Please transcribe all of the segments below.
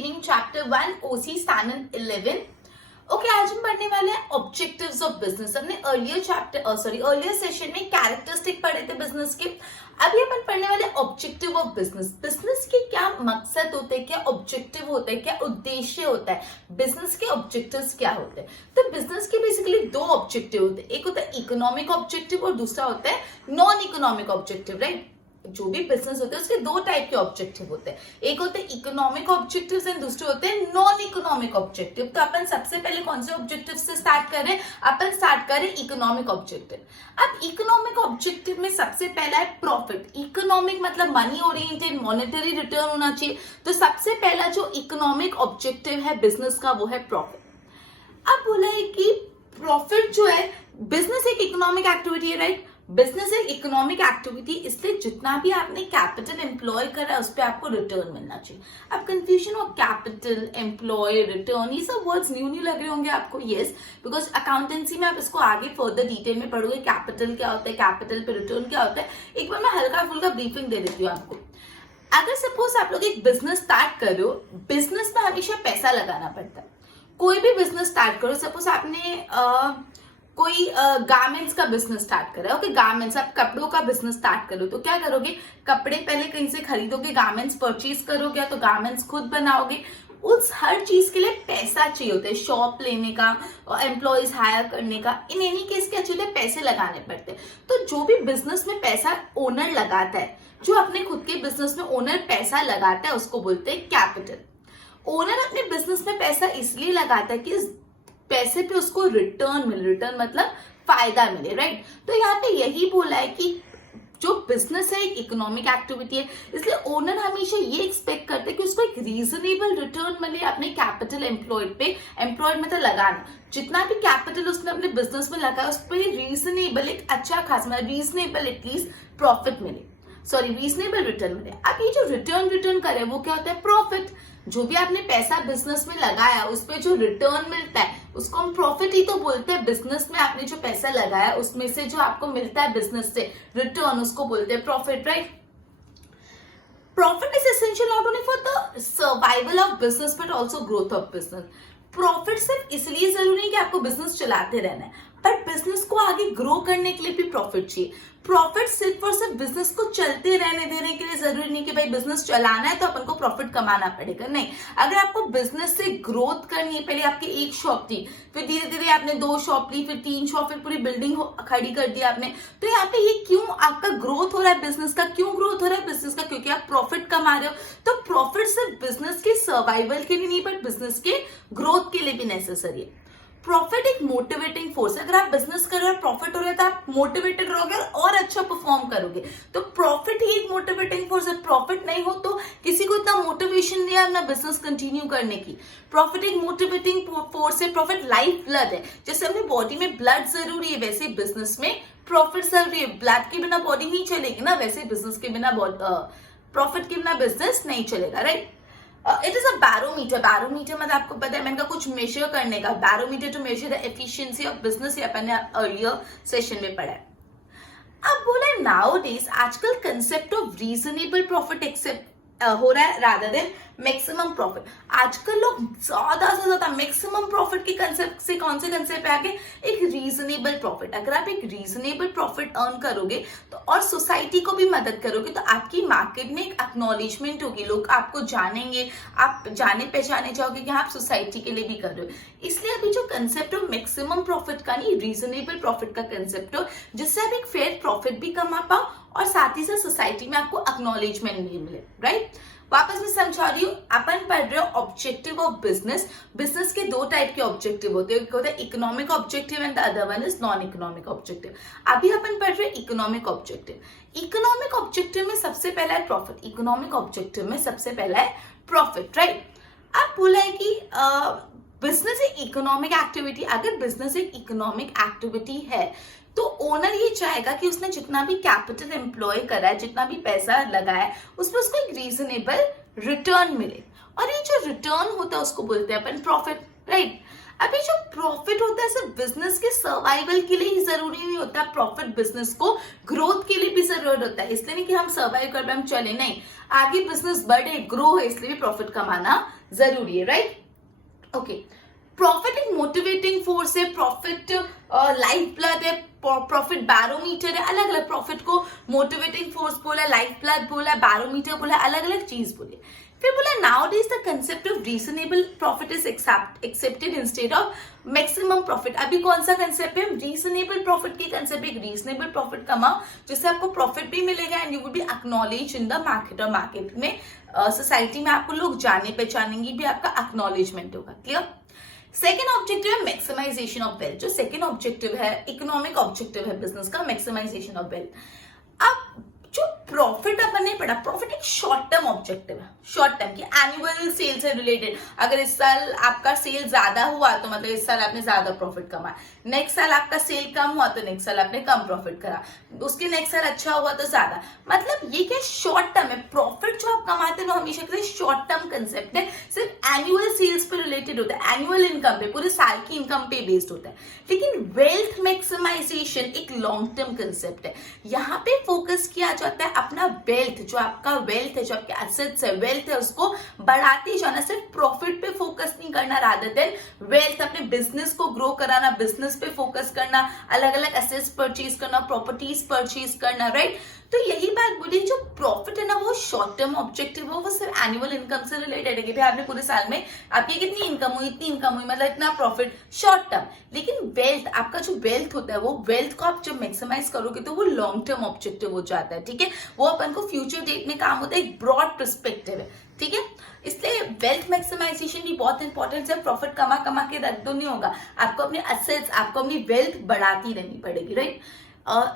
continuing chapter 1 OC standard 11. Okay आज हम पढ़ने वाले हैं ऑब्जेक्टिव्स ऑफ बिजनेस। हमने अर्लियर सेशन में कैरेक्टरिस्टिक पढ़े थे बिजनेस के। अभी अपन पढ़ने वाले ऑब्जेक्टिव ऑफ बिजनेस। बिजनेस के क्या मकसद होते हैं, क्या ऑब्जेक्टिव होता है, क्या उद्देश्य होता है, बिजनेस के ऑब्जेक्टिव्स क्या होते हैं। तो बिजनेस के बेसिकली दो ऑब्जेक्टिव होते हैं, एक होता है इकोनॉमिक ऑब्जेक्टिव और दूसरा होता है नॉन इकोनॉमिक ऑब्जेक्टिव। राइट, जो भी बिजनेस होते हैं उसके दो टाइप के ऑब्जेक्टिव होते हैं, एक होते हैं इकोनॉमिक ऑब्जेक्टिव्स एंड दूसरे होते हैं नॉन इकोनॉमिक ऑब्जेक्टिव। तो अपन सबसे पहले कौन से ऑब्जेक्टिव से स्टार्ट कर रहे हैं? अपन स्टार्ट कर रहे हैं इकोनॉमिक ऑब्जेक्टिव। अब इकोनॉमिक ऑब्जेक्टिव में सबसे पहला है प्रॉफिट। इकोनॉमिक मतलब मनी ओरिएंटेड, मॉनेटरी रिटर्न होना चाहिए। तो सबसे पहला जो इकोनॉमिक ऑब्जेक्टिव है बिजनेस का वो है प्रॉफिट। अब बोला है कि प्रॉफिट जो है, बिजनेस एक इकोनॉमिक एक्टिविटी है। राइट, बिजनेस एक इकोनॉमिक एक्टिविटी, इसलिए जितना भी आपने कैपिटल एम्प्लॉय करा है उस पर आपको रिटर्न मिलना चाहिए। अब कंफ्यूजन हो कैपिटल, एम्प्लॉय, रिटर्न, ये सब वर्ड्स न्यू लग रहे होंगे आपको। यस, बिकॉज अकाउंटेंसी में आप इसको आगे फर्दर डिटेल में पढ़ोगे, कैपिटल क्या होता है, कैपिटल पे रिटर्न क्या होता है। एक बार मैं हल्का फुल्का ब्रीफिंग दे देती हूँ आपको। अगर सपोज आप लोग एक बिजनेस स्टार्ट कर रहे हो, बिजनेस में हमेशा पैसा लगाना पड़ता है। कोई भी बिजनेस स्टार्ट करो, सपोज आपने कोई गारमेंट्स का बिजनेस स्टार्ट करा है। ओके, गारमेंट्स, आप कपड़ों का बिजनेस स्टार्ट करो तो क्या करोगे? कपड़े पहले कहीं से खरीदोगे, गारमेंट्स परचेज करोगे तो गारमेंट्स खुद बनाओगे। उस हर चीज के लिए पैसा चाहिए होता है, शॉप लेने का, एम्प्लॉयज हायर करने का। इन एनी केस क्या चाहिए? पैसे लगाने पड़ते हैं। तो जो भी बिजनेस में पैसा ओनर लगाता है, जो अपने खुद के बिजनेस में ओनर पैसा लगाता है उसको बोलते हैं कैपिटल। ओनर अपने बिजनेस में पैसा इसलिए लगाता है कि पैसे पे उसको रिटर्न मिले। रिटर्न मतलब फायदा मिले। राइट, तो यहाँ पे यही बोला है कि जो बिजनेस है एक इकोनॉमिक एक्टिविटी है, इसलिए ओनर हमेशा ये एक्सपेक्ट करते हैं कि उसको एक रीजनेबल रिटर्न मिले अपने कैपिटल एम्प्लॉयड पे। एम्प्लॉयड मतलब लगाना, जितना भी कैपिटल उसने अपने बिजनेस में लगाया उस पर रीजनेबल, एक अच्छा खासा रीजनेबल एटलीस्ट प्रॉफिट मिले, रीजनेबल रिटर्न मिले। अब ये जो रिटर्न करे वो क्या होता है? प्रॉफिट। जो भी आपने पैसा बिजनेस में लगाया उस पर जो रिटर्न मिलता है उसको हम प्रॉफिट ही तो बोलते हैं। बिजनेस में आपने जो पैसा लगाया उसमें से जो आपको मिलता है बिजनेस से रिटर्न, उसको बोलते हैं profit. Right, profit is essential not only for the survival of business but also growth of business. Profit सिर्फ इसलिए जरूरी है कि आपको बिजनेस चलाते रहना है, बट बिजनेस को आगे ग्रो करने के लिए भी प्रॉफिट चाहिए। प्रॉफिट सिर्फ और सिर्फ बिजनेस को चलते रहने देने के लिए जरूरी नहीं कि भाई बिजनेस चलाना है तो अपन को प्रॉफिट कमाना पड़ेगा। नहीं, अगर आपको बिजनेस से ग्रोथ करनी है, पहले आपकी एक शॉप थी, फिर धीरे धीरे आपने 2 शॉप ली, फिर 3 शॉप, फिर पूरी बिल्डिंग खड़ी कर दी आपने। तो यहाँ पे ये क्यों आपका ग्रोथ हो रहा है बिजनेस का? क्यों ग्रोथ हो रहा है बिजनेस का? क्योंकि आप प्रॉफिट कमा रहे हो। तो प्रॉफिट सिर्फ बिजनेस के सर्वाइवल के लिए नहीं बट बिजनेस के ग्रोथ के लिए भी नेसेसरी है। प्रॉफिट एक मोटिवेटिंग फोर्स है। अगर आप बिजनेस कर रहे हो, प्रॉफिट हो रहा है तो आप मोटिवेटेड रहोगे और अच्छा परफॉर्म करोगे। तो प्रॉफिट ही एक मोटिवेटिंग फोर्स है। प्रॉफिट नहीं हो तो किसी को इतना मोटिवेशन नहीं है अपना बिजनेस कंटिन्यू करने की। प्रॉफिट एक मोटिवेटिंग फोर्स है। प्रॉफिट लाइफ ब्लड है। जैसे अपनी बॉडी में ब्लड जरूरी है, वैसे बिजनेस में प्रॉफिट जरूरी है। ब्लड के बिना बॉडी नहीं चलेगी ना, वैसे बिजनेस के बिना प्रॉफिट के बिना बिजनेस नहीं चलेगा। Right, it is a barometer. Barometer मतलब आपको पता है, मैंने कहा कुछ मेजर करने का। Barometer to measure the efficiency of business, ये अपन ने अर्लियर सेशन में पढ़ा है। अब बोला है नाउ डेज आजकल concept of reasonable profit accept हो रहा है रादर देन मैक्सिमम प्रॉफिट। आजकल लोग ज्यादा से ज्यादा मैक्सिमम प्रॉफिट के कंसेप्ट से कौन से कंसेप्ट पे आगे? एक रीजनेबल प्रॉफिट। अगर आप एक रीजनेबल प्रॉफिट अर्न करोगे तो और सोसाइटी को भी मदद करोगे तो आपकी मार्केट में एक एक्नॉलेजमेंट होगी, लोग आपको जानेंगे, आप जाने पहचाने जाओगे कि आप सोसाइटी के लिए भी कर रहे हो। इसलिए अभी जो कंसेप्ट हो मैक्सिमम प्रॉफिट का नहीं, रीजनेबल प्रॉफिट का कंसेप्ट हो, जिससे आप एक फेयर प्रॉफिट भी कमा पाओ और साथ ही साथ सोसाइटी में आपको एक्नॉलेजमेंट भी मिले। राइट, वापस मैं समझा रही हूँ, अपन पढ़ रहे हो ऑब्जेक्टिव ऑफ बिजनेस। बिजनेस के दो टाइप के ऑब्जेक्टिव होते हैं, एक होता है economic objective and the other one is non economic objective. अभी अपन पढ़ रहे हैं इकोनॉमिक ऑब्जेक्टिव। इकोनॉमिक ऑब्जेक्टिव में सबसे पहला है प्रॉफिट। इकोनॉमिक ऑब्जेक्टिव में सबसे पहला है प्रॉफिट। राइट, अब बोला है कि बिजनेस एक इकोनॉमिक एक्टिविटी। अगर बिजनेस एक इकोनॉमिक एक्टिविटी है तो ओनर ये चाहेगा कि उसने जितना भी कैपिटल एम्प्लॉय करा है, जितना भी पैसा लगाया है, उसमें उसको एक रीजनेबल रिटर्न मिले। और ये जो रिटर्न होता है उसको बोलते हैं अपन प्रॉफिट। राइट, अभी जो प्रॉफिट होता है सिर्फ बिजनेस के सर्वाइवल के लिए ही जरूरी नहीं होता, प्रॉफिट बिजनेस को ग्रोथ के लिए भी जरूरत होता है। इसलिए नहीं कि हम सर्वाइव कर पाए हम चले, नहीं, आगे बिजनेस बढ़े ग्रो है इसलिए भी प्रॉफिट कमाना जरूरी है, राइट। ओके, प्रॉफिट एक मोटिवेटिंग फोर्स है, प्रॉफिट लाइफ ब्लड है, प्रॉफिट बैरोमीटर है। अलग अलग प्रॉफिट को मोटिवेटिंग फोर्स बोला, लाइफ ब्लड बोला, बैरोमीटर बोला, अलग अलग चीज बोली। फिर बोला nowadays the concept of reasonable profit is accepted instead of maximum profit. अभी कौन सा कंसेप्ट है? रीजनेबल प्रॉफिट की कंसेप्ट। एक रीजनेबल प्रॉफिट कमाओ जिससे आपको प्रॉफिट भी मिलेगा and you will be acknowledge in the market, और मार्केट में सोसाइटी में आपको लोग जाने पहचानेंगे भी, आपका एक्नॉलेजमेंट होगा। क्लियर? सेकेंड ऑब्जेक्टिव है मैक्सिमाइजेशन ऑफ वेल्थ। जो सेकेंड ऑब्जेक्टिव है, इकोनॉमिक ऑब्जेक्टिव है बिजनेस का, मैक्सिमाइजेशन ऑफ वेल्थ। अब जो प्रॉफिट अपन ने पढ़ा, प्रॉफिट एक शॉर्ट टर्म ऑब्जेक्टिव है, शॉर्ट टर्म की एनुअल सेल से रिलेटेड। अगर इस साल आपका सेल ज्यादा हुआ तो मतलब इस साल आपने ज्यादा प्रॉफिट कमाया, नेक्स्ट साल आपका सेल कम हुआ तो नेक्स्ट साल आपने कम प्रॉफिट करा, उसके नेक्स्ट साल अच्छा हुआ तो ज्यादा। मतलब ये क्या शॉर्ट टर्म है, प्रॉफिट जो आप कमाते हैं वो हमेशा के लिए शॉर्ट टर्म कंसेप्ट है, सिर्फ एनुअल सेल्स पे रिलेटेड होता है, एनुअल इनकम पे, पूरे साल की इनकम पे बेस्ड होता है। लेकिन वेल्थ मैक्सिमाइजेशन एक लॉन्ग टर्म कंसेप्ट है, यहाँ पे फोकस किया जाता है अपना वेल्थ, जो आपका वेल्थ है, जो आपके एसेट्स है, वेल्थ है, उसको बढ़ाते जाना, सिर्फ प्रॉफिट पे फोकस नहीं करना, रादर देन वेल्थ, अपने बिजनेस को ग्रो कराना, बिजनेस पे फोकस करना, अलग अलग एसेट्स परचेज करना, प्रॉपर्टीज परचेज करना, राइट। तो यही बात बोली, जो प्रॉफिट है ना वो शॉर्ट टर्म ऑब्जेक्टिव हो, वो सिर्फ एनुअल इनकम से रिलेटेड है कि भाई आपने पूरे साल में आपकी कितनी इनकम हुई, इतनी इनकम हुई, मतलब इतना प्रॉफिट, शॉर्ट टर्म। लेकिन वेल्थ, आपका जो वेल्थ होता है वो वेल्थ को आप जब मैक्सिमाइज करोगे तो वो लॉन्ग टर्म ऑब्जेक्टिव हो जाता है, ठीक है। वो अपन को फ्यूचर डेट में काम होता है, एक ब्रॉड पर्सपेक्टिव है, ठीक है। इसलिए वेल्थ मैक्सिमाइजेशन भी बहुत इंपॉर्टेंट है। प्रॉफिट कमा कमा के रख दो नहीं होगा, आपको अपने एसेट्स, आपको अपनी वेल्थ बढ़ाती रहनी पड़ेगी, right.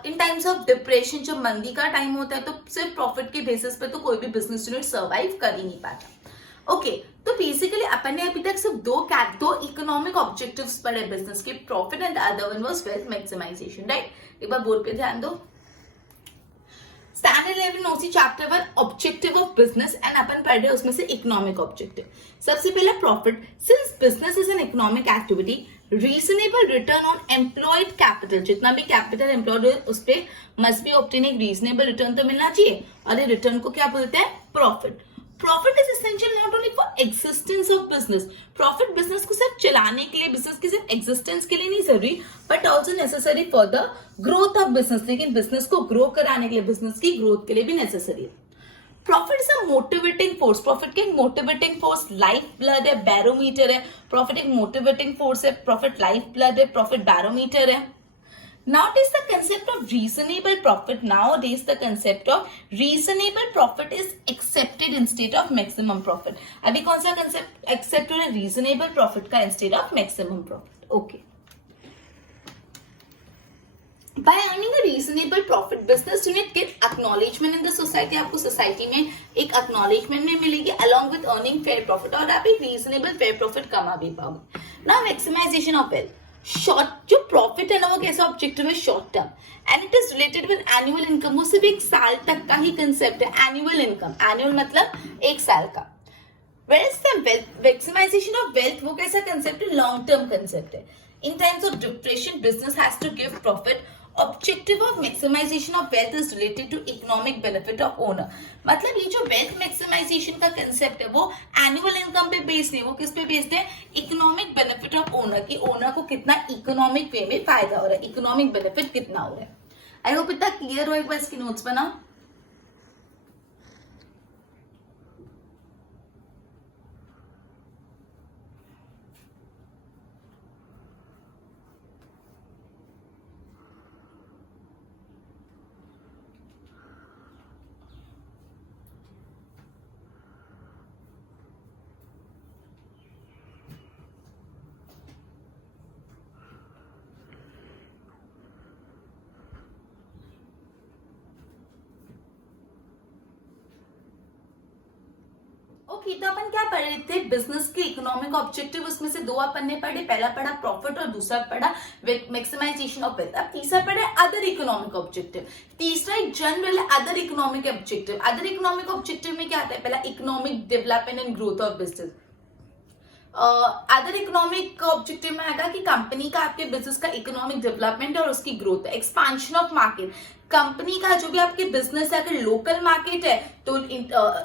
In times of depression, जब मंदी का टाइम होता है तो सिर्फ प्रॉफिट के बेसिस पे तो कोई भी बिजनेस यूनिट सर्वाइव कर ही नहीं पाता। ओके, तो बेसिकली अपन ने अभी तक सिर्फ दो इकोनॉमिक ऑब्जेक्टिव्स पढ़े बिजनेस के, profit and other one was wealth maximization, right. एक बार बोर्ड पे ध्यान दो। Standard 11 OC chapter 1 objective of business and अपन पढ़ रहे हैं उसमें से इकोनॉमिक ऑब्जेक्टिव। सबसे पहला profit, since business is an economic activity, reasonable return on employed capital, जितना भी कैपिटल एम्प्लॉयड है उस पर मस्ट बी ऑब्टेन एक रीजनेबल रिटर्न तो मिलना चाहिए, और ये रिटर्न को क्या बोलते हैं? Profit. Profit is essential not only for existence of business, profit business को सिर्फ चलाने के लिए, बिजनेस की सिर्फ एग्जिस्टेंस के लिए नहीं जरूरी, but also necessary for the growth of business. लेकिन बिजनेस को ग्रो कराने के लिए, बिजनेस की ग्रोथ के लिए भी नेसेसरी है। Profit is a motivating force, profit के मोटिवेटिंग फोर्स लाइफ ब्लड है, बैरोमीटर है। प्रॉफिट एक मोटिवेटिंग फोर्स है, प्रॉफिट लाइफ ब्लड है, प्रॉफिट बैरोमीटर है। Nowadays the concept of reasonable profit, nowadays the concept of reasonable profit is accepted instead of maximum profit. अभी कौन सा concept accept हो रहा है? Reasonable profit का instead of maximum profit. Okay. By earning a reasonable profit, business unit get acknowledgement in the society. आपको society में एक acknowledgement में मिलेगी along with earning fair profit, और आप एक reasonable fair profit कमा भी पाओगे. Now maximization of wealth. Short जो प्रॉफिट है ना वो कैसा ऑब्जेक्टिव है? Short term, and it is related with annual income. वो सिर्फ एक साल तक का ही कंसेप्ट है, एनुअल इनकम, एनुअल मतलब एक साल का। Whereas the maximization of wealth वो कैसा कंसेप्ट है? लॉन्ग टर्म कंसेप्ट है। In times of depression, business has to give profit. Objective of maximization of wealth is related to economic benefit of owner. मतलब ये जो wealth maximization का concept है वो annual income पे based नहीं, वो किस पे based है? Economic benefit of owner, कि owner को कितना economic way में फायदा हो रहा है, economic benefit कितना हो रहा है। I hope इतना clear हो, एक बार इसकी notes बनाओ। ओके, तो अपन क्या पढ़ रहे थे? बिजनेस के इकोनॉमिक ऑब्जेक्टिव, उसमें से दो अपन ने पढ़े, पहला पढ़ा प्रॉफिट और दूसरा पढ़ा मैक्सिमाइजेशन ऑफ वेल्थ। अब तीसरा पढ़ा अदर इकोनॉमिक ऑब्जेक्टिव। तीसरा एक general other economic objective. Other economic objective में क्या आता है? पहला economic development and growth of business. Other economic objective में आएगा कि कंपनी का आपके बिजनेस का इकोनॉमिक डेवलपमेंट और उसकी ग्रोथ है। एक्सपांशन ऑफ मार्केट, कंपनी का जो भी आपके बिजनेस है, अगर लोकल मार्केट है तो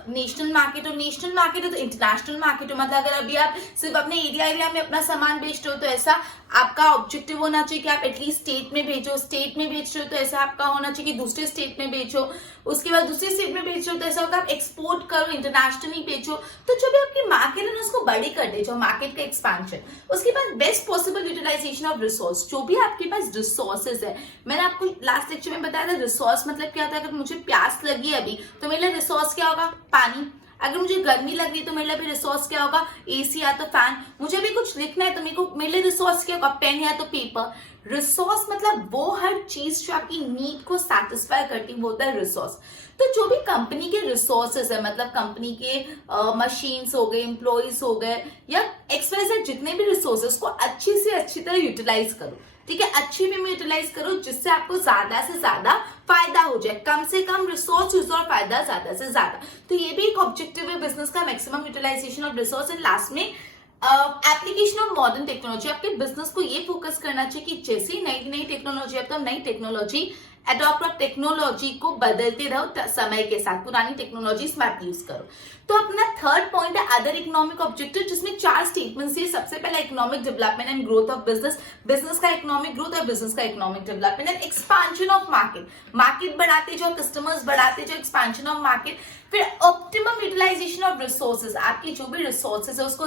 नेशनल मार्केट, और नेशनल मार्केट है तो इंटरनेशनल मार्केट है। मतलब अगर अभी आप सिर्फ अपने एरिया में अपना सामान बेच रहे हो तो ऐसा आपका ऑब्जेक्टिव होना चाहिए कि आप एटलीस्ट स्टेट में बेचो। स्टेट में बेच रहे हो तो ऐसा आपका होना चाहिए कि दूसरे स्टेट में बेचो। उसके बाद दूसरे स्टेट में बेच रहे हो तो ऐसा होगा आप एक्सपोर्ट करो, इंटरनेशनली बेचो। तो जो भी आपकी मार्केट है ना उसको बड़ी कर दे, जो मार्केट का एक्सपेंशन। उसके बाद best possible utilization of resource, जो भी आपके पास रिसोर्सेज है। मैंने आपको लास्ट लेक्चर में बताया था रिसोर्स मतलब क्या था। अगर मुझे प्यास लगी अभी तो मेरे लिए रिसोर्स क्या होगा, पानी। अगर मुझे गर्मी लग रही है तो मेरे लिए भी रिसोर्स क्या होगा, एसी या तो फैन। मुझे भी कुछ लिखना है तो मेरे लिए रिसोर्स क्या होगा, पेन या तो पेपर। रिसोर्स मतलब वो हर चीज जो आपकी नीड को सेटिस्फाई करती है वो होता है रिसोर्स। तो जो भी कंपनी के रिसोर्सेज है, मतलब कंपनी के मशीन्स हो गए, एम्प्लॉइज हो गए, या एक्सवाइजेड जितने भी रिसोर्सेज को अच्छी से अच्छी तरह यूटिलाइज करो। ठीक है, अच्छी वे में यूटिलाइज करो जिससे आपको ज्यादा से ज्यादा फायदा हो जाए। कम से कम रिसोर्स यूज और फायदा ज्यादा से ज्यादा। तो ये भी एक ऑब्जेक्टिव है बिजनेस का, maximum utilization of resource. And last में एप्लीकेशन ऑफ मॉडर्न टेक्नोलॉजी। आपके बिजनेस को ये फोकस करना चाहिए कि जैसे नई नई टेक्नोलॉजी है तो नई टेक्नोलॉजी अडॉप्ट और टेक्नोलॉजी को बदलते रहो समय के साथ, पुरानी टेक्नोलॉजी मत यूज करो। तो अपना थर्ड पॉइंट है अदर इकोनॉमिक ऑब्जेक्टिव, जिसमें 4 स्टेटमेंट्स है। सबसे पहला economic development and growth of business, business का इकोनॉमिक ग्रोथ और बिजनेस का economic development. And expansion of market, market बढ़ाते जाओ, कस्टमर्स बढ़ाते जाओ, एक्सपांशन ऑफ मार्केट। फिर ऑप्टिमम यूटिलाइजेशन ऑफ रिसोर्सेज, आपकी जो भी रिसोर्सेज है उसको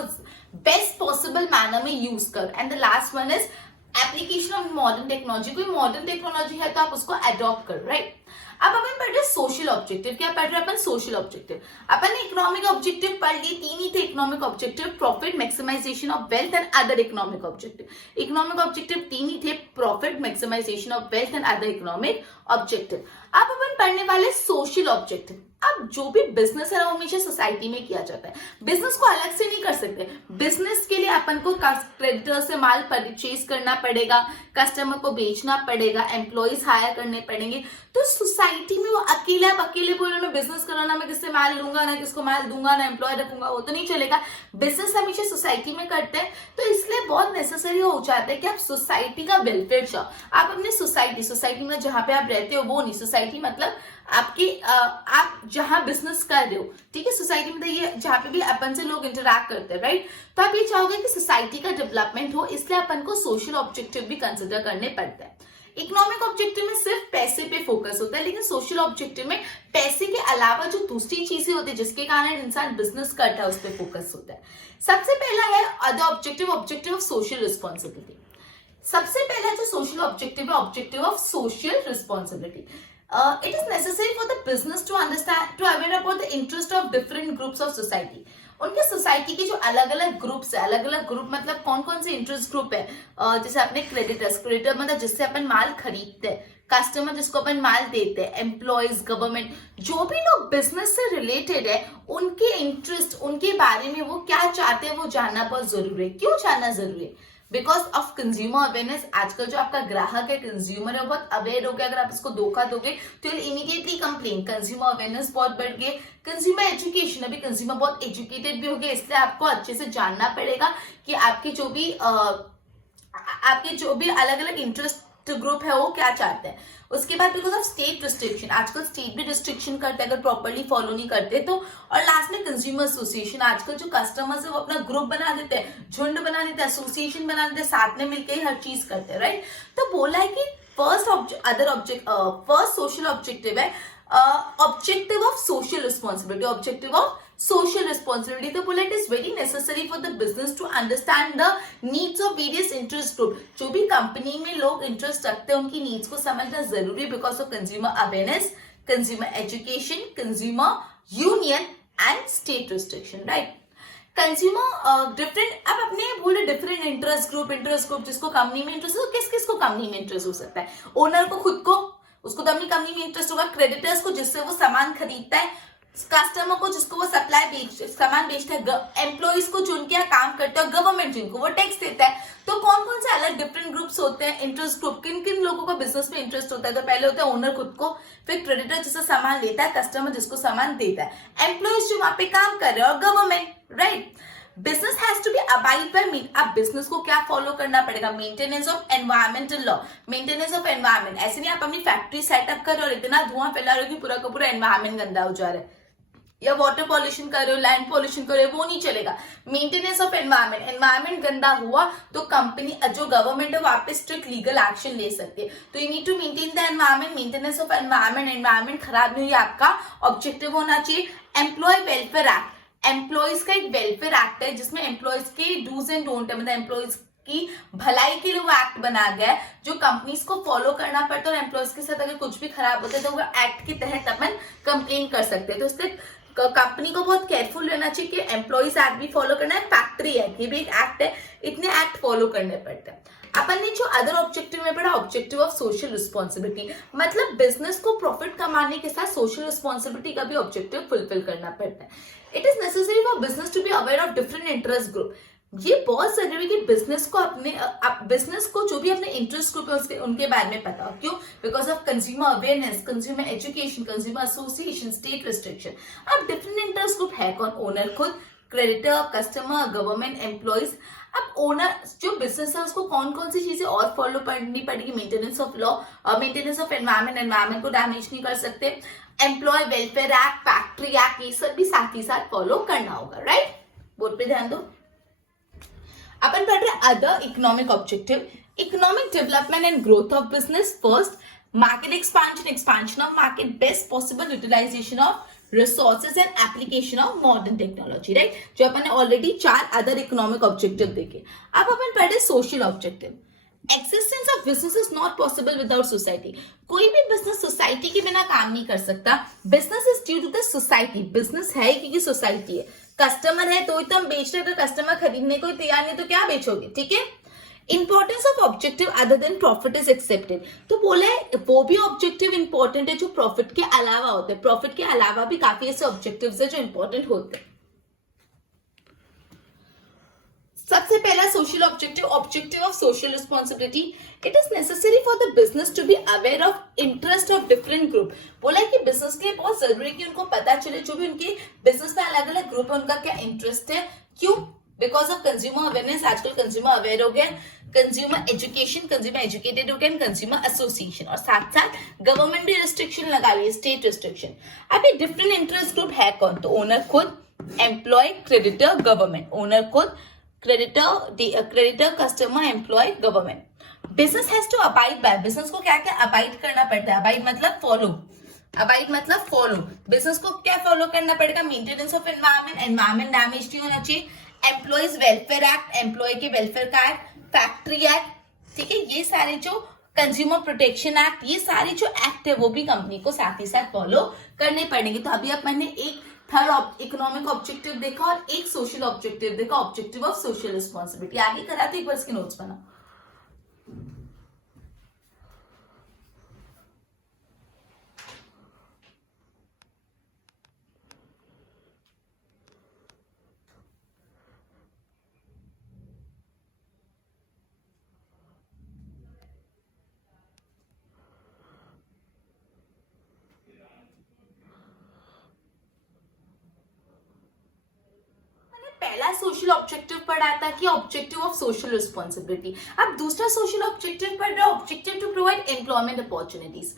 बेस्ट पॉसिबल मैनर में यूज करो। And the last one is application of modern technology. कोई मॉडर्न टेक्नोलॉजी है तो आप उसको अडॉप्ट करो, राइट। अब अपन पढ़ रहे सोशल ऑब्जेक्टिव। क्या पढ़ रहे अपन, सोशल ऑब्जेक्टिव। अपन ने इकोनॉमिक ऑब्जेक्टिव पढ़ लिए, 3 ही थे economic objective, profit, maximization of wealth and other economic objective. Economic objective 3 ही थे, profit, maximization of wealth and other economic objective. अब अपन पढ़ने वाले सोशल ऑब्जेक्टिव। अब जो भी बिजनेस है वो हमेशा सोसाइटी में किया जाता है, बिजनेस को अलग से नहीं कर सकते। बिजनेस के लिए अपन को क्रेडिटर से माल परचेज करना पड़ेगा, कस्टमर को बेचना पड़ेगा, एम्प्लॉइज हायर करने पड़ेंगे। तो सोसाइटी में वो अकेले बोलो मैं बिजनेस करो ना, मैं किससे माल लूंगा ना, किसको माल दूंगा ना, एम्प्लॉय रखूंगा, वो तो नहीं चलेगा। बिजनेस हमेशा सोसाइटी में करते हैं, तो इसलिए बहुत नेसेसरी हो जाता है कि आप सोसाइटी का वेलफेयर चाहो। आप अपने सोसाइटी में जहां पे आप रहते हो वो नहीं, सोसाइटी मतलब आपकी आप जहां बिजनेस कर रहे हो, ठीक है। सोसाइटी में ये जहां पे भी अपन से लोग इंटरैक्ट करते हैं, राइट। तो आप ये चाहोगे कि सोसाइटी का डेवलपमेंट हो, इसलिए अपन को सोशल ऑब्जेक्टिव भी कंसिडर करने पड़ते हैं। इकोनॉमिक ऑब्जेक्टिव में सिर्फ पैसे पे फोकस होता है, लेकिन सोशल ऑब्जेक्टिव में पैसे के अलावा जो दूसरी चीजें होती है जिसके कारण इंसान बिजनेस करता है उस पर फोकस होता है। सबसे पहला है other objective, objective of social responsibility. सबसे पहला जो सोशल ऑब्जेक्टिव है, objective of social responsibility. It is necessary for the business to understand, to aware about the interest of different groups of society. उनके सोसाइटी के जो अलग अलग groups है, अलग अलग ग्रुप मतलब कौन कौन से इंटरेस्ट ग्रुप है, जैसे अपने क्रेडिटर मतलब जिससे अपन माल खरीदते हैं, कस्टमर जिसको अपन माल देते हैं, एम्प्लॉयज, गवर्नमेंट, जो भी लोग बिजनेस से रिलेटेड है उनके इंटरेस्ट, उनके बारे में वो क्या चाहते हैं वो जानना बहुत जरूरी है। क्यों जानना जरूरी है? Because of consumer awareness. आजकल जो आपका ग्राहक है, कंज्यूमर है, बहुत अवेयर हो गया। अगर आप इसको धोखा दोगे तो इमीडिएटली कंप्लेन। कंज्यूमर अवेयरनेस बहुत बढ़ गई। कंज्यूमर एजुकेशन, अभी कंज्यूमर बहुत एजुकेटेड भी हो गए, इसलिए आपको अच्छे से जानना पड़ेगा कि आपके जो भी अलग अलग इंटरेस्ट ग्रुप है वो क्या चाहते हैं। उसके बाद बिकॉज ऑफ स्टेट रिस्ट्रिक्शन, आजकल स्टेट भी रिस्ट्रिक्शन करते हैं अगर प्रॉपरली फॉलो नहीं करते तो। और लास्ट में कंज्यूमर एसोसिएशन, आजकल जो कस्टमर्स है वो अपना ग्रुप बना देते हैं, झुंड बना देते हैं, एसोसिएशन बना देते हैं, साथ में मिलकर ही हर चीज करते हैं, राइट। तो बोला है कि फर्स्ट सोशल ऑब्जेक्टिव है objective of social responsibility, objective of social responsibility। तो बोला it is very necessary for the business to understand the needs of various interest group. जो भी कंपनी में लोग इंटरेस्ट रखते हैं उनकी नीड्स को समझना जरूरी, because of consumer awareness, consumer education, consumer union and state restriction, right. Consumer different, अब अपने बोले डिफरेंट इंटरेस्ट ग्रुप जिसको कंपनी में इंटरेस्ट हो, किस किस को कंपनी में इंटरेस्ट हो सकता है? ओनर को खुद को, उसको तो अपनी कंपनी में इंटरेस्ट होगा। क्रेडिटर्स को जिससे वो सामान खरीदता है, कस्टमर को जिसको वो सामान बेचता है, एम्प्लॉइज को जो उनके यहाँ काम करते हैं, गवर्नमेंट जिनको वो टैक्स देता है। तो कौन कौन से अलग डिफरेंट ग्रुप्स होते हैं इंटरेस्ट ग्रुप, किन किन लोगों को बिजनेस में इंटरेस्ट होता है? तो पहले होता है ओनर खुद को, फिर क्रेडिटर जिससे सामान लेता है, कस्टमर जिसको सामान देता है, एम्प्लॉइज जो वहां पे काम कर रहे हैं, और government, right. Business has to be abide by, अब बिजनेस को क्या फॉलो करना पड़ेगा, maintenance of environmental law, maintenance of environment. ऐसे नहीं आप अपनी फैक्ट्री सेटअप कर रहे हो और इतना धुआं फैला रहे हो कि पूरा का पूरा एनवायरमेंट गंदा हो जा रहा है, या वाटर पॉल्यूशन कर रहे हो, लैंड पॉल्यूशन कर रहे हो, वो नहीं चलेगा। मेंटेनेंस ऑफ एनवायरमेंट, एनवायरमेंट गंदा हुआ तो कंपनी जो गवर्नमेंट है वो आप पे स्ट्रिक्ट लीगल एक्शन ले सकती है। तो you need to maintain the environment, maintenance of environment, environment खराब नहीं हुई आपका ऑब्जेक्टिव होना चाहिए। एम्प्लॉय वेलफेयर एक्ट, एम्प्लॉयज का एक वेलफेयर एक्ट है जिसमें एम्प्लॉयज के डूज एंड डोंट है, मतलब एम्प्लॉयज की भलाई के लिए वो एक्ट बनाया गया है जो कंपनीज को फॉलो करना पड़ता है, और एम्प्लॉयज के साथ अगर कुछ भी खराब होता है तो वो एक्ट के तहत अपन कंप्लेन कर सकते हैं। तो इसलिए कंपनी को बहुत केयरफुल रहना चाहिए कि एम्प्लॉइज एक्ट भी फॉलो करना है, फैक्ट्री एक्ट ये भी एक एक्ट है, इतने एक्ट फॉलो करने पड़ते हैं। अपन ने जो अदर ऑब्जेक्टिव में पढ़ा, ऑब्जेक्टिव ऑफ सोशल रिस्पॉन्सिबिलिटी, मतलब बिजनेस को प्रॉफिट कमाने के साथ सोशल रिस्पॉन्सिबिलिटी का भी ऑब्जेक्टिव फुलफिल करना पड़ता है। It is necessary for business to be aware of different interest group, ये बहुत जरूरी कि बिजनेस को बिजनेस को जो भी अपने इंटरेस्ट ग्रुप है उनके बारे में पता हो। क्यों? Because of consumer awareness, consumer education, consumer association, state restriction. अब डिफरेंट इंटरेस्ट ग्रुप है कौन? ओनर खुद, क्रेडिटर, कस्टमर, गवर्नमेंट, एम्प्लॉइज। अब ओनर जो बिजनेस है उसको कौन कौन सी चीजें और फॉलो करनी पड़ेगी? Maintenance of law, maintenance of environment, environment को डैमेज नहीं कर सकते, employee welfare act, factory act, ये सब भी साथ ही साथ फॉलो करना होगा। राइट, बोर्ड पे ध्यान दो। अपन पढ़ रहे other economic objective, economic development and growth of business. First, market expansion, expansion of market, best possible utilization of resources and application of modern technology. Right, जो अपन ने ऑलरेडी 4 अदर इकोनॉमिक ऑब्जेक्टिव देखे। अब अपन पढ़ रहे social objective. Existence of business is not possible without society, कोई भी business society के बिना काम नहीं कर सकता। Business is due to the society, business है क्योंकि सोसाइटी है। कस्टमर है तो ही तो हम बेच रहे, अगर कस्टमर खरीदने को तैयार नहीं तो क्या बेचोगे? ठीक है। Importance of objective other than profit is accepted, तो बोला है वो भी ऑब्जेक्टिव इंपॉर्टेंट है जो प्रॉफिट के अलावा होते हैं। प्रॉफिट के अलावा भी काफी ऐसे ऑब्जेक्टिव्स है जो इंपॉर्टेंट होते हैं। सबसे पहला social objective, objective of social responsibility. It is necessary for the business to be aware of interest of different group, बोला है कि बिजनेस के लिए बहुत जरूरी है कि उनको पता चले जो भी उनके बिजनेस में अलग अलग ग्रुप है उनका क्या इंटरेस्ट है। क्यों? बिकॉज ऑफ कंज्यूमर अवेयरनेस, आजकल कंज्यूमर अवेयर हो गया, कंज्यूमर एजुकेशन, कंज्यूमर एजुकेटेड हो गया, कंज्यूमर एसोसिएशन, और साथ साथ गवर्नमेंट भी रिस्ट्रिक्शन लगा रही है, स्टेट रिस्ट्रिक्शन। अभी डिफरेंट इंटरेस्ट ग्रुप है कौन? तो ओनर खुद, एम्प्लॉय, क्रेडिटर, गवर्नमेंट। ओनर खुद, creditor, customer, employee, government. Business has to abide by, business को क्या क्या अबाइड करना पड़ता है? अबाइड मतलब फॉलो, अबाइड मतलब फॉलो। बिजनेस को क्या फॉलो करना पड़ेगा? Maintenance of environment, environment damage नहीं होना चाहिए, एम्प्लॉइज वेलफेयर एक्ट, एम्प्लॉय के वेलफेयर का एक्ट, फैक्ट्री एक्ट, ठीक है, ये सारे जो कंज्यूमर प्रोटेक्शन एक्ट, ये सारे जो एक्ट है वो भी कंपनी को साथ ही साथ फॉलो करने पड़ेंगे। तो अभी अपन ने एक थर्ड इकोनॉमिक ऑब्जेक्टिव देखा और एक सोशल ऑब्जेक्टिव देखा, ऑब्जेक्टिव ऑफ सोशल रिस्पॉन्सिबिलिटी। आगे करा तो एक बार इसके नोट्स बनाओ। पहला सोशल ऑब्जेक्टिव पढ़ा था कि ऑब्जेक्टिव ऑफ सोशल रिस्पॉन्सिबिलिटी। अब दूसरा सोशल ऑब्जेक्टिव पढ़ रहा है, objective to provide employment opportunities.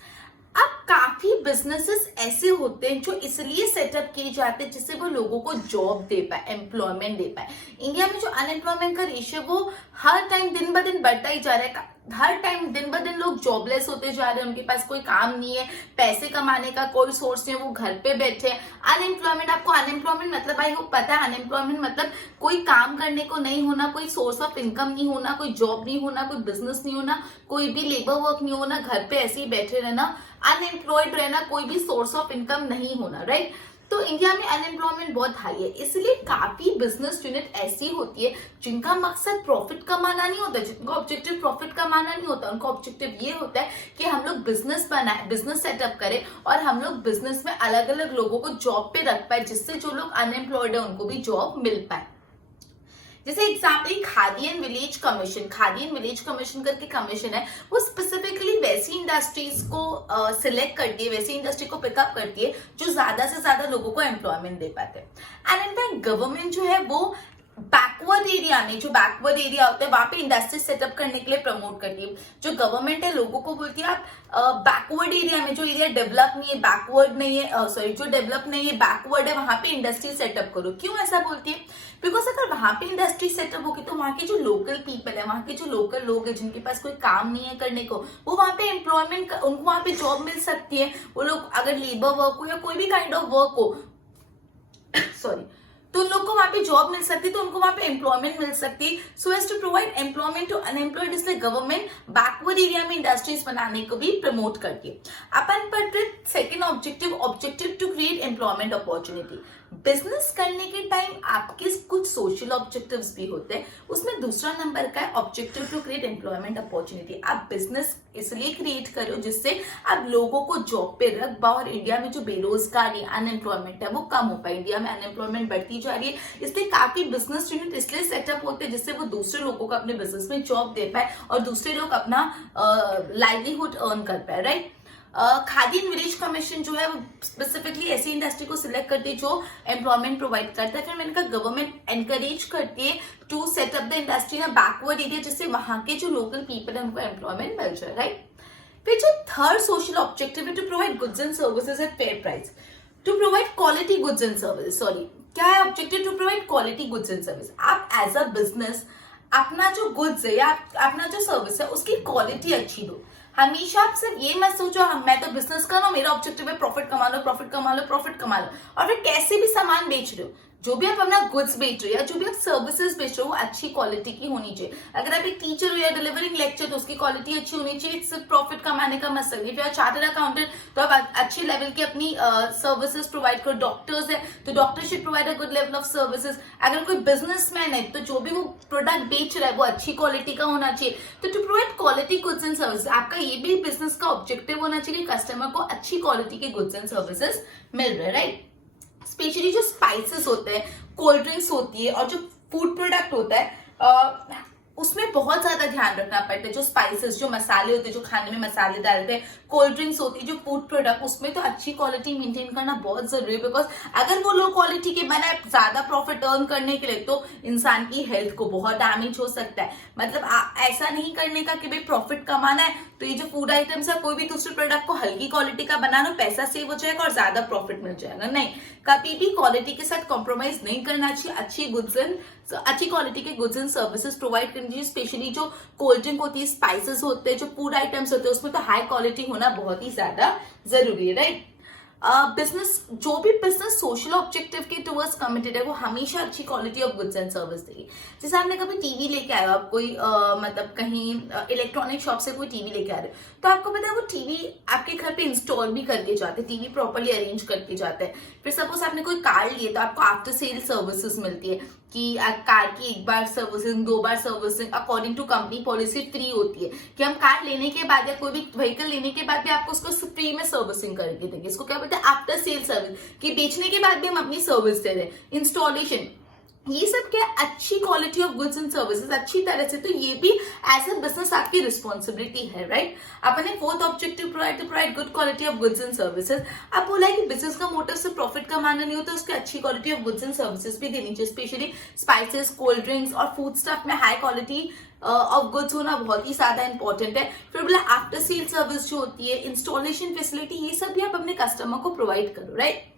अब काफी बिजनेसेस ऐसे होते हैं जो इसलिए सेटअप किए जाते हैं जिससे वो लोगों को जॉब दे पाए, एम्प्लॉयमेंट दे पाए। इंडिया में जो अनएम्प्लॉयमेंट का रेशियो वो हर टाइम दिन ब दिन बढ़ता ही जा रहा है, हर टाइम दिन ब दिन लोग जॉबलेस होते जा रहे हैं, उनके पास कोई काम नहीं है, पैसे कमाने का कोई सोर्स नहीं है, वो घर पे बैठे हैं। अनएम्प्लॉयमेंट, आपको अनएम्प्लॉयमेंट मतलब भाई वो पता है, अनएम्प्लॉयमेंट मतलब कोई काम करने को नहीं होना, कोई सोर्स ऑफ इनकम नहीं होना, कोई जॉब नहीं होना, कोई बिजनेस नहीं होना, कोई भी लेबर वर्क नहीं होना, घर पे ऐसे ही बैठे रहना, अनएम्प्लॉयड रहना, कोई भी सोर्स ऑफ इनकम नहीं होना। राइट, तो इंडिया में अनएम्प्लॉयमेंट बहुत हाई है, इसलिए काफी बिजनेस यूनिट ऐसी होती है जिनका मकसद प्रॉफिट कमाना नहीं होता, जिनका ऑब्जेक्टिव प्रॉफिट कमाना नहीं होता। उनका ऑब्जेक्टिव ये होता है कि हम लोग बिजनेस बनाए, बिजनेस सेटअप करें और हम लोग बिजनेस में अलग अलग लोगों को जॉब पे रख पाए, जिससे जो लोग अनएम्प्लॉयड है उनको भी जॉब मिल पाए। जैसे example khadi and village commission, khadi and village commission करके कमीशन है, वो स्पेसिफिकली वैसी इंडस्ट्रीज को सिलेक्ट करती है, वैसी इंडस्ट्री को पिकअप करती है जो ज्यादा से ज्यादा लोगों को एम्प्लॉयमेंट दे पाते हैं। एंड इनफैक्ट गवर्नमेंट जो है वो बैकवर्ड एरिया में, जो बैकवर्ड एरिया होता है वहां पे इंडस्ट्री सेटअप करने के लिए प्रमोट करती है। जो गवर्नमेंट है लोगों को बोलती है आप बैकवर्ड एरिया में, जो एरिया डेवलप नहीं है, बैकवर्ड नहीं है, सॉरी जो डेवलप नहीं है, बैकवर्ड है, वहां पे इंडस्ट्री सेटअप करो। क्यों ऐसा बोलती है? बिकॉज अगर वहां पे इंडस्ट्री सेटअप होगी तो वहां के जो लोकल पीपल है, वहां के जो लोकल लोग हैं जिनके पास कोई काम नहीं है करने को, वो वहां पे एम्प्लॉयमेंट, उनको वहां पे जॉब मिल सकती है। वो लोग अगर लेबर वर्क हो या कोई भी काइंड ऑफ वर्क हो सॉरी, तो उन लोग को वहां पे जॉब मिल सकती है, तो उनको वहां पे एम्प्लॉयमेंट मिल सकती है। So as to provide employment to unemployed, इसलिए गवर्नमेंट बैकवर्ड एरिया में इंडस्ट्रीज बनाने को भी प्रमोट करती है। अपन पढ़ते second objective to create employment opportunity. Business करने के टाइम आपके कुछ सोशल ऑब्जेक्टिव्स भी होते हैं, उसमें दूसरा नंबर का है objective to create employment opportunity. आप बिजनेस इसलिए क्रिएट करो जिससे आप लोगों को जॉब पे रख पाओ और इंडिया में जो बेरोजगारी अनएम्प्लॉयमेंट है वो कम हो पाए। इंडिया में अनएम्प्लॉयमेंट बढ़ती जा रही है, इसलिए काफी बिजनेस यूनिट इसलिए सेटअप होते हैं जिससे वो दूसरे लोगों को अपने बिजनेस में जॉब दे पाए और दूसरे लोग अपना लाइवलीहुड अर्न कर पाए, right. Khadi and village commission जो है वो स्पेसिफिकली ऐसी इंडस्ट्री को सिलेक्ट करती है जो एम्प्लॉयमेंट प्रोवाइड करता है। फिर मैंने कहा गवर्नमेंट एनकरेज करती है to set up the industry in backward area, जिससे वहां के जो लोकल पीपल है उनको एम्प्लॉयमेंट मिल जाए, राइट। फिर जो थर्ड सोशल ऑब्जेक्टिव है to provide goods and services at fair price, to provide quality goods and service. Sorry, क्या है objective? To provide quality goods and service. आप एज अ बिजनेस अपना जो गुड्स है या अपना जो सर्विस है उसकी क्वालिटी अच्छी दो। हमेशा आप सिर्फ ये मत सोचो मैं तो बिजनेस कर रहा हूँ, मेरा ऑब्जेक्टिव है प्रॉफिट कमा लो, प्रॉफिट कमा लो, प्रॉफिट कमा लो, और फिर कैसे भी सामान बेच रहे हो, जो भी आप अपना गुड्स बेच रहे हो या जो भी आप सर्विसेज बेच रहे हो वो अच्छी क्वालिटी की होनी चाहिए। अगर आप एक टीचर हो या डिलीवरिंग लेक्चर तो उसकी क्वालिटी अच्छी होनी चाहिए। सिर्फ प्रॉफिट कमाने का मकसद नहीं। फिर चार्टर्ड अकाउंटेंट तो आप अच्छे लेवल की अपनी सर्विसेज प्रोवाइड करो। डॉक्टर्स है तो doctor should provide a good level of services. अगर कोई बिजनेसमैन है तो जो भी वो प्रोडक्ट बेच रहा है वो अच्छी क्वालिटी का होना चाहिए। तो to provide quality goods and services, आपका ये भी बिजनेस का ऑब्जेक्टिव होना चाहिए, कस्टमर को अच्छी क्वालिटी के गुड्स एंड सर्विसेज मिल रहे, राइट। स्पेशली जो स्पाइसेस होते हैं, कोल्ड ड्रिंक्स होती है और जो फूड प्रोडक्ट होता है उसमें बहुत ज्यादा ध्यान रखना पड़ता है। जो स्पाइसेस, जो मसाले होते हैं, जो खाने में मसाले डालते हैं, कोल्ड ड्रिंक्स होती है, जो फूड प्रोडक्ट, उसमें तो अच्छी क्वालिटी मेंटेन करना बहुत जरूरी है। बिकॉज अगर वो लो क्वालिटी के बनाए ज्यादा प्रॉफिट अर्न करने के लिए तो इंसान की हेल्थ को बहुत डैमेज हो सकता है। मतलब ऐसा नहीं करने का कि भाई प्रॉफिट कमाना है तो ये जो फूड आइटम्स है कोई भी दूसरे प्रोडक्ट को हल्की क्वालिटी का बना लो, पैसा सेव हो जाएगा और ज्यादा प्रॉफिट मिल जाएगा। नहीं, कभी भी क्वालिटी के साथ कॉम्प्रोमाइज नहीं करना चाहिए। अच्छी क्वालिटी के गुड्स एंड सर्विसेज प्रोवाइड करनी चाहिए। स्पेशली जो कोल्ड ड्रिंक होती है, स्पाइसेस होते हैं, जो फूड आइटम्स होते हैं, उसमें तो हाई क्वालिटी होना बहुत ही ज्यादा जरूरी है, राइट। बिजनेस, जो भी बिजनेस सोशल ऑब्जेक्टिव के टुवर्ड्स कमिटेड है वो हमेशा अच्छी quality of goods and service देगी। जैसे आपने कभी टीवी लेके आए हो, आप कोई मतलब कहीं इलेक्ट्रॉनिक शॉप से कोई टीवी लेके आ रहे हो तो आपको पता है वो टीवी आपके घर पे इंस्टॉल भी करके जाते हैं, टीवी प्रॉपर्ली अरेंज करके जाते हैं। फिर सपोज आपने कोई कार लिए तो आपको आफ्टर सेल सर्विसेज मिलती है कि कार की एक बार सर्विसिंग, 2 बार servicing according to company policy free होती है कि हम कार लेने के बाद या कोई भी व्हीकल लेने के बाद भी आपको उसको फ्री में सर्विसिंग करके देंगे। इसको क्या बोलते हैं? आफ्टर सेल सर्विस, कि बेचने के बाद भी हम अपनी सर्विस दे रहे हैं। इंस्टॉलेशन, ये सब क्या अच्छी quality of goods and services अच्छी तरह से, तो ये भी एज अ बिजनेस आपकी रिस्पॉन्सिबिलिटी है, राइट। अपने fourth objective provide good quality of goods and services. आप बोला है कि बिजनेस का मोटिव से प्रॉफिट कमाना नहीं होता, उसकी अच्छी quality of goods and services भी देनी चाहिए। स्पेशली स्पाइसेस, कोल्ड ड्रिंक्स और फूड स्टफ में हाई क्वालिटी ऑफ गुड्स होना बहुत ही ज्यादा इंपॉर्टेंट है। फिर बोला आफ्टर सेल सर्विस जो होती है, इंस्टॉलेशन फैसिलिटी, ये सब भी आप अपने कस्टमर को प्रोवाइड करो, राइट।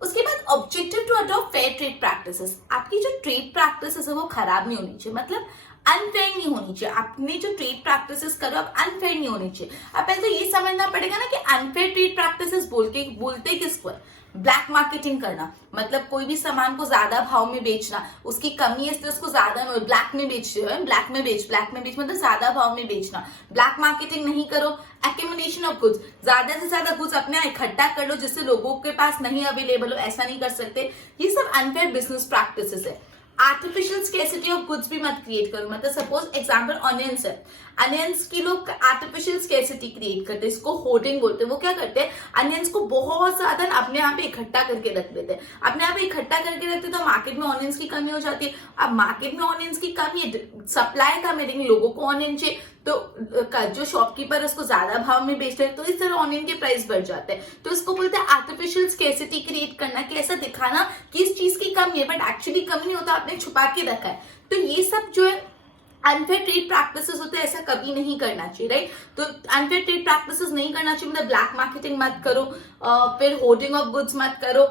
उसके बाद objective to adopt fair trade practices. आपकी जो ट्रेड प्रैक्टिसेस है वो खराब नहीं होनी चाहिए, मतलब अनफेयर नहीं होनी चाहिए। आपने जो ट्रेड प्रैक्टिसेस करो आप अनफेयर नहीं होनी चाहिए। अब पहले तो ये समझना पड़ेगा ना कि अनफेयर ट्रेड प्रैक्टिसेस बोलते किसको है? ब्लैक मार्केटिंग करना, मतलब कोई भी सामान को ज्यादा भाव में बेचना, उसकी कमी है इसलिए उसको ज्यादा ब्लैक में बेच रहे हो, ब्लैक में बेच मतलब ज्यादा भाव में बेचना। ब्लैक मार्केटिंग नहीं करो। एक्यूमुलेशन ऑफ गुड्स, ज्यादा से ज्यादा गुड्स अपने इकट्ठा कर लो जिससे लोगों के पास नहीं अवेलेबल हो, ऐसा नहीं कर सकते। ये सब अनफेयर बिजनेस प्रैक्टिसेस है। आर्टिफिशियल स्केसिटी ऑफ गुड्स भी मत क्रिएट करो। मतलब सपोज एग्जांपल ऑनियंस है, अनियंस की लोग आर्टिफिशियल स्केसिटी क्रिएट करते हैं, इसको होर्डिंग बोलते हैं। वो क्या करते हैं? अनियंस को बहुत ज्यादा अपने यहाँ पे इकट्ठा करके रख देते हैं, अपने यहाँ पे इकट्ठा करके रखते तो मार्केट में ऑनियंस की कमी हो जाती है। अब मार्केट में ऑनियंस की कमी है, सप्लाई कम है, लेकिन लोगों को ऑनियन चाहिए, तो जो शॉपकीपर है उसको ज्यादा भाव में बेच रहे हैं, तो इस तरह ऑनियन के प्राइस बढ़ जाते हैं। तो इसको बोलते हैं आर्टिफिशियल स्केसिटी क्रिएट करना, कि ऐसा दिखाना कि इस चीज की कमी है बट एक्चुअली कमी नहीं होता। आपने छुपा के रखा है। तो ये सब जो है अनफेयर ट्रेड प्रैक्टिसेस होते हैं, ऐसा कभी नहीं करना चाहिए, राइट। तो अनफेयर ट्रेड प्रैक्टिसेस नहीं करना चाहिए, मतलब ब्लैक मार्केटिंग मत करो, फिर होर्डिंग ऑफ गुड्स मत करो,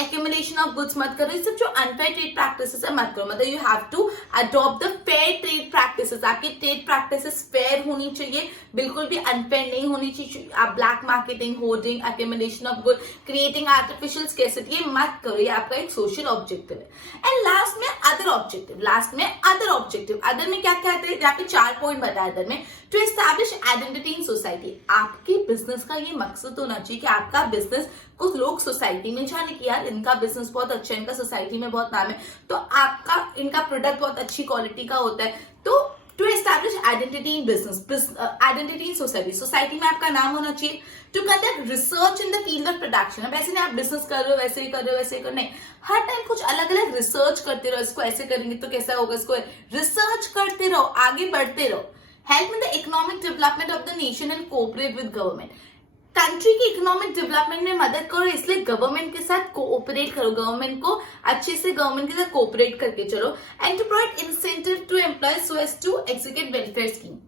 एक्यूमुलेशन ऑफ गुड्स मत करो, ये सब जो अनफेयर ट्रेड प्रैक्टिसेस है मत करो। मतलब you have to adopt the fair trade practices. आपकी ट्रेड प्रैक्टिसेस फेयर होनी चाहिए, बिल्कुल भी अनफेयर नहीं होनी चाहिए। आप black marketing, hoarding, accumulation of good, creating artificial scarcity, ये मत करो। ये आपका एक सोशल ऑब्जेक्टिव है। एंड लास्ट में अदर ऑब्जेक्टिव, अदर में क्या क्या है, यहाँ पे 4 पॉइंट बताया अदर में। To establish identity in society, आपके बिजनेस का ये मकसद होना चाहिए कि आपका बिजनेस कुछ लोग सोसाइटी में जाने कि यार इनका बिजनेस बहुत अच्छा है, इनका सोसाइटी में बहुत नाम है, तो आपका इनका प्रोडक्ट बहुत अच्छी क्वालिटी का होता है। तो to establish identity in business, identity in society में आपका नाम होना चाहिए। To conduct research in the field of production, अब ऐसे नहीं आप बिजनेस कर रहे हो वैसे ही कर रहे हो, वैसे ही कर, नहीं, हर टाइम कुछ अलग अलग रिसर्च करते रहो, इसको ऐसे करेंगे तो कैसा होगा, इसको रिसर्च करते रहो, आगे बढ़ते रहो। Help in the economic development of the nation and cooperate with government, country की इकोनॉमिक डेवलपमेंट में मदद करो, इसलिए गवर्नमेंट के साथ कोऑपरेट करो, गवर्नमेंट को अच्छे से गवर्नमेंट के साथ कोऑपरेट करके चलो। And to provide incentive to employees so as to execute welfare scheme.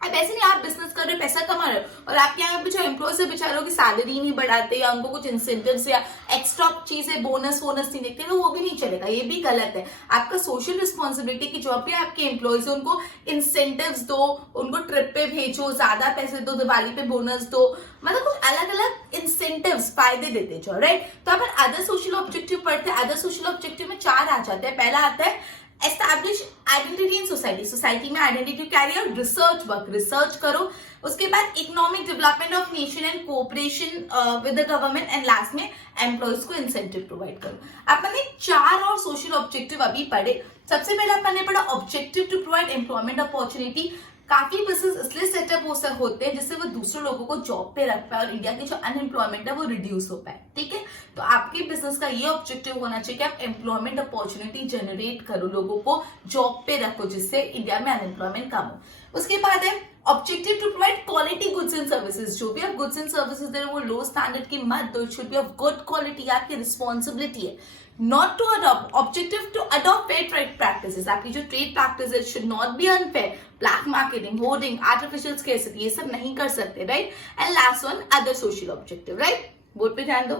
अब ऐसे नहीं आप बिजनेस कर रहे हो, पैसा कमा रहे हो और आप यहाँ पे जो एम्प्लॉय से बेचारों की सैलरी नहीं बढ़ाते या उनको कुछ इंसेंटिव्स या एक्स्ट्रा चीजें बोनस नहीं देखते, तो वो भी नहीं चलेगा, ये भी गलत है। आपका सोशल रिस्पॉन्सिबिलिटी की जॉब पे आपके एम्प्लॉयज, उनको इंसेंटिव्स दो, उनको ट्रिप पे भेजो, ज्यादा पैसे दो, दिवाली पे बोनस दो, मतलब कुछ अलग अलग इंसेंटिव्स, फायदे देते जाओ, राइट। तो अपन अदर सोशल ऑब्जेक्टिव पढ़ते हैं। अदर सोशल ऑब्जेक्टिव में 4 आ जाते हैं। पहला आता है establish identity in society, society में आइडेंटिटी कैरी और रिसर्च वर्क, रिसर्च करो। उसके बाद economic development of nation and cooperation with the government, and last में एम्प्लॉयज को इंसेंटिव प्रोवाइड करो। अपन ने 4 और सोशल ऑब्जेक्टिव अभी पढ़े। सबसे पहले अपन ने पढ़ा objective to provide employment opportunity. काफी बिजनेस इसलिए सेटअप होते हैं जिससे वो दूसरे लोगों को जॉब पे रख पाए और इंडिया की जो अनएम्प्लॉयमेंट है वो रिड्यूस हो पाए, ठीक है। तो आपके बिजनेस का ये ऑब्जेक्टिव होना चाहिए कि आप एम्प्लॉयमेंट अपॉर्चुनिटी जनरेट करो, लोगों को जॉब पे रखो, जिससे इंडिया में अनएम्प्लॉयमेंट कम हो। उसके बाद है objective to provide quality goods and services. जो भी आप गुड्स एंड सर्विसेज दे रहे हो वो लो स्टैंडर्ड की मत दो, it should be of good quality, आपकी रिस्पॉन्सिबिलिटी है। Not to adopt, objective to adopt fair trade practices, आपकी जो trade practices should not be unfair, black marketing, hoarding, artificial scarcity, ये सब नहीं कर सकते, right. And last one other social objective, right. Board पे ध्यान दो।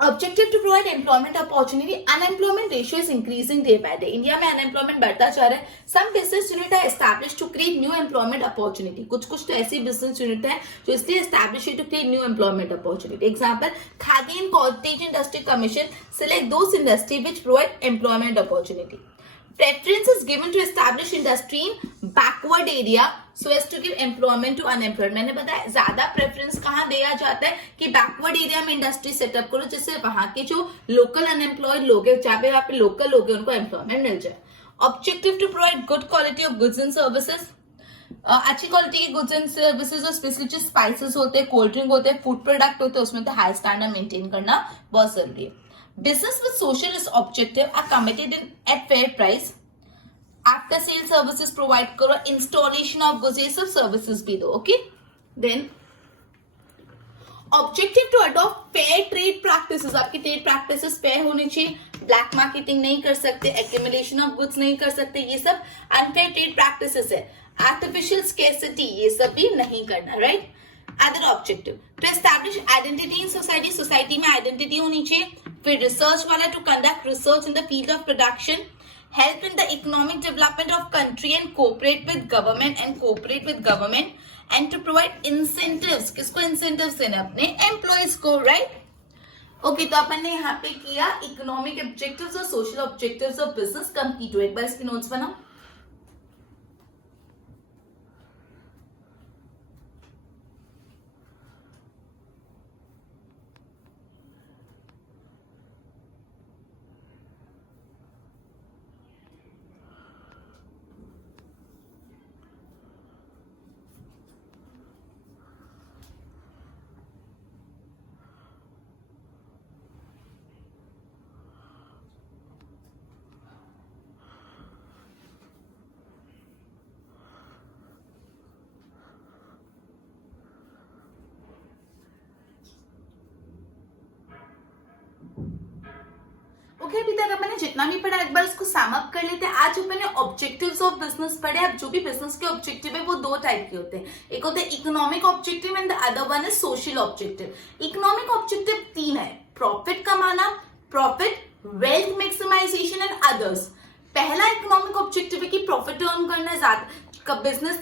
Objective to provide employment opportunity, unemployment ratio is increasing day by day, India में unemployment बढ़ता जा रहा है। सम बिजनेस यूनिट है establish to create new employment opportunity, कुछ तो ऐसी बिजनेस यूनिट है जो इसलिए establish to create new employment opportunity. Example, Khadi and cottage industry commission select those industry which provide employment opportunity. Preference is given to establish industry in backward area so as to give employment to unemployed। मैंने बताया ज्यादा preference कहाँ दिया जाता है कि backward area में industry setup करो, जिससे वहां के जो लोकल अनएम्प्लॉयड लोग हैं, जहाँ पे वहाँ पे लोकल लोग हैं, उनको एम्प्लॉयमेंट मिल जाए। Objective to provide good quality of goods and services, अच्छी क्वालिटी के गुड्स एंड सर्विसेज और स्पेशली जो स्पाइसेस होते हैं, कोल्ड ड्रिंक होते हैं, फूड प्रोडक्ट होते हैं, उसमें तो हाई स्टैंडर्ड मेंटेन करना बहुत जरूरी है। Business with social objective are committed in at fair price. After sale services provide करो, installation of goods, ये सब services भी दो, okay? Then objective to adopt fair trade practices, आपकी trade practices fair होनी चाहिए, black marketing नहीं कर सकते, accumulation of goods नहीं कर सकते, ये सब unfair trade practices है। Artificial scarcity, ये सब भी नहीं करना, right? Other objective to establish identity in society, society में identity होनी चाहिए। फिर research वाला to conduct research in the field of production, help in the economic development of country and cooperate with government and to provide incentives, किसको incentives देने, अपने employees को, right? Okay, तो अपन ने यहाँ पे किया इकोनॉमिक ऑब्जेक्टिव्स और social objectives of business complete हुए। एक बार इसकी नोट्स बनाओ। ओके, अभी तक अपने जितना भी पढ़ा एक बार उसको सम अप कर लेते हैं। आज अपने ऑब्जेक्टिव्स ऑफ बिजनेस पढ़े। अब जो भी बिजनेस के ऑब्जेक्टिव है वो दो टाइप के होते हैं, एक होते हैं economic objective and the other one is social objective. Economic objective 3 है, प्रॉफिट कमाना, profit, wealth maximization and others. पहला इकोनॉमिक ऑब्जेक्टिव है कि प्रॉफिट अर्न करना है, ज्यादा बिजनेस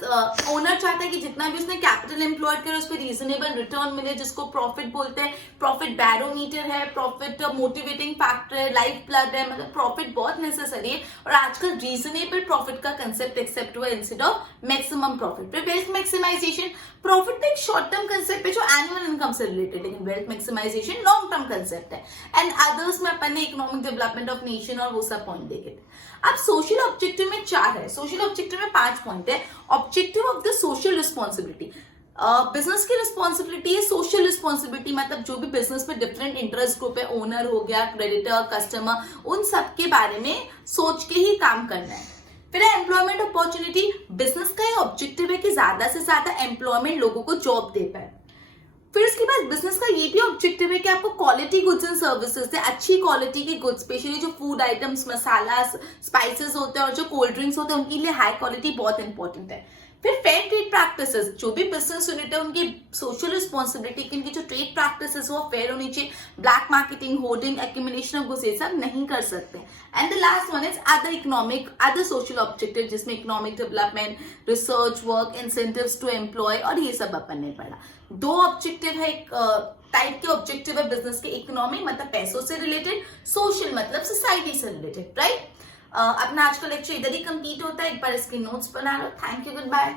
ओनर चाहता है कि जितना भी उसने कैपिटल एम्प्लॉयड करे उस पर रीजनेबल रिटर्न मिले, जिसको प्रॉफिट बोलते हैं। प्रॉफिट बैरोमीटर है, प्रॉफिट मोटिवेटिंग फैक्टर है, लाइफ ब्लड है, मतलब प्रॉफिट बहुत नेसेसरी है और आजकल रीजनेबल प्रॉफिट का कंसेप्ट एक्सेप्ट हुआ इंस्टेड ऑफ मैक्सिमम प्रॉफिट। फिर वेल्थ मैक्सिमाइजेशन, प्रॉफिट एक शॉर्ट टर्म कंसेप्ट है जो एनुअल इनकम से रिलेटेड, लेकिन wealth maximization long term concept है। एंड अदर्स में अपन ने इकोनॉमिक डेवलपमेंट ऑफ नेशन और वो सब पॉइंट देखे थे। अब सोशल ऑब्जेक्टिव में 4 है, सोशल ऑब्जेक्टिव में 5 पॉइंट है। Objective of the social responsibility, business की रिस्पॉन्सिबिलिटी है सोशल रिस्पॉन्सिबिलिटी, मतलब जो भी बिजनेस में डिफरेंट इंटरेस्ट ग्रुप है, ओनर हो गया, क्रेडिटर, कस्टमर, उन सब के बारे में सोच के ही काम करना है। फिर एम्प्लॉयमेंट अपॉर्चुनिटी, बिजनेस का ये ऑब्जेक्टिव है कि ज्यादा से ज्यादा एम्प्लॉयमेंट लोगों को जॉब दे पाए। फिर इसके बाद बिजनेस का ये भी ऑब्जेक्टिव है कि आपको क्वालिटी गुड्स एंड सर्विसेज है, अच्छी क्वालिटी के गुड्स, स्पेशली जो फूड आइटम्स, मसाला, स्पाइसेस होते हैं और जो कोल्ड ड्रिंक्स होते हैं उनके लिए हाई क्वालिटी बहुत इंपॉर्टेंट है। फिर फेयर ट्रेड प्रैक्टिसेस, जो भी बिजनेस यूनिट है उनकी सोशल रिस्पॉन्सिबिलिटी की उनकी जो ट्रेड प्रैक्टिसेस वो फेयर होनी चाहिए। Black marketing, hoarding, accumulation of goods ये सब नहीं कर सकते। And the last one is other social objective, जिसमें economic development, research work, incentives to employ और ये सब अपन ने पढ़ा। 2 ऑब्जेक्टिव है, टाइप के ऑब्जेक्टिव है बिजनेस के, इकोनॉमिक मतलब पैसों से रिलेटेड, सोशल मतलब सोसाइटी से रिलेटेड, राइट। अपना आज का लेक्चर इधर ही कंप्लीट होता है, एक बार इसके नोट्स बना लो। Thank you, good bye.